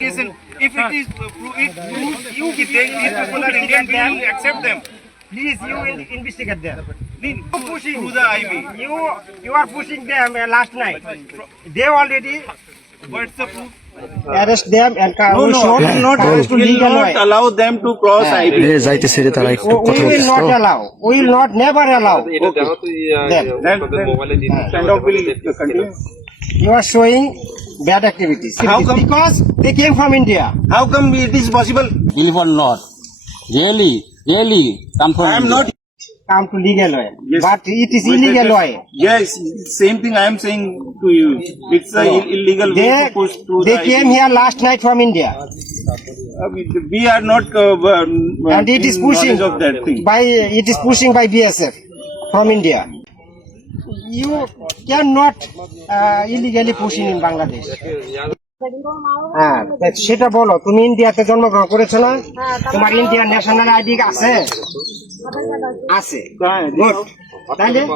Listen, if it is if you think these people are Indian, we will accept them. Please, you investigate them. Pushing through the IB. You are pushing them last night. They already What's the proof? arrest them and No, we will not, to legal way. allow them to cross IB. যাইতেছে রে তারা একটু We কথা will বলতেছে not তো allow. We will not never allow. Then kind of will continue. You are showing bad activities. How come? Because they came from India. How come it is possible? Believe or not, really come from I am India. not. Come to legal way. Yes. But it is illegal way. Yes, same thing I am saying to you. It's a illegal way to push through They the came IB. here last night from India. We are not And it is pushing knowledge of that thing. it is pushing by BSF from India. You cannot illegally pushing in Bangladesh. হ্যাঁ সেটা বলো, তুমি ইন্ডিয়াতে জন্মগ্রহণ করেছো না? তোমার Indian national ID আছে? আছে, গুড। তাহলে हम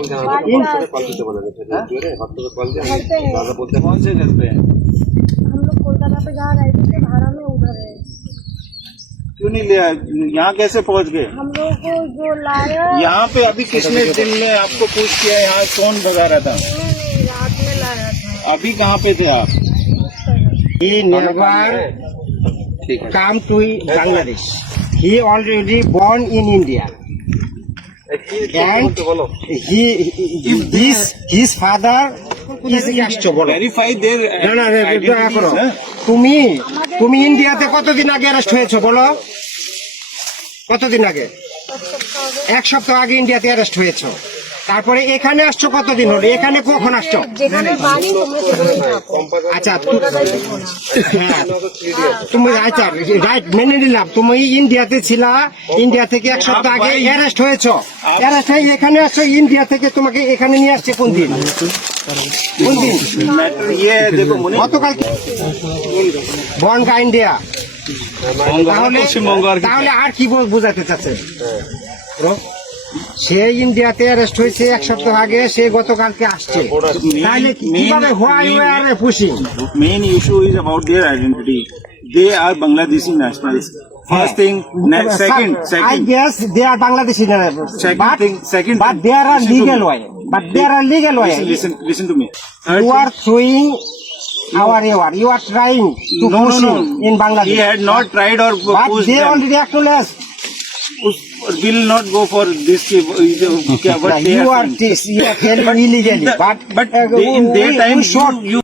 लोग कोलकाता पे जा रहे थे, भाड़ा में उधर है। क्यों नहीं लिया? यहाँ कैसे पहुँच गए? हम लोग को जो लाया यहाँ पे अभी किसने दिन में आपको पूछ किया? यहाँ कौन भगा रहा था? नहीं, रात में लाया था। अभी कहाँ पे थे आप? he never come to Bangladesh. He already born in India. And his father is আসছো বলো। Verify their না না identities, করো। huh? তুমি ইন্ডিয়াতে কতদিন আগে অ্যারেস্ট হয়েছো বলো? কতদিন আগে? এক সপ্তাহ আগে ইন্ডিয়াতে অ্যারেস্ট হয়েছো। তারপরে এখানে আসছো কতদিন হলো? এখানে কখন আসছো? যেখানে বাড়ি তোমরা সেখানে থাকো। আচ্ছা হ্যাঁ, তুমি আচ্ছা রাইট মেনে নিলাম, তুমি ইন্ডিয়াতে ছিলা, ইন্ডিয়া থেকে এক সপ্তাহ আগে অ্যারেস্ট হয়েছো, অ্যারেস্ট হয়ে এখানে আসছো, ইন্ডিয়া থেকে তোমাকে এখানে নিয়ে আসছে কোন দিন? কোন দিন? ये देखो मुनि গতকাল বনগা ইন্ডিয়া। তাহলে আর কি বোঝাতে চাচ্ছে? সে ইন্ডিয়াতে অ্যারেস্ট হয়েছে এক সপ্তাহ আগে, সে গতকালকে আসছে, তাহলে কিভাবে why are pushing? main issue is about their identity. They are Bangladeshi nationals. First thing, second, I guess they are Bangladeshi, second, but there are legal way. But there are legal way. listen to me. You are throwing you are trying to push him in Bangladesh. He had not tried or But pushed they them. already acknowledged. Will not go for this. What they You are are saying. you are telling illegally. But in their time, we should you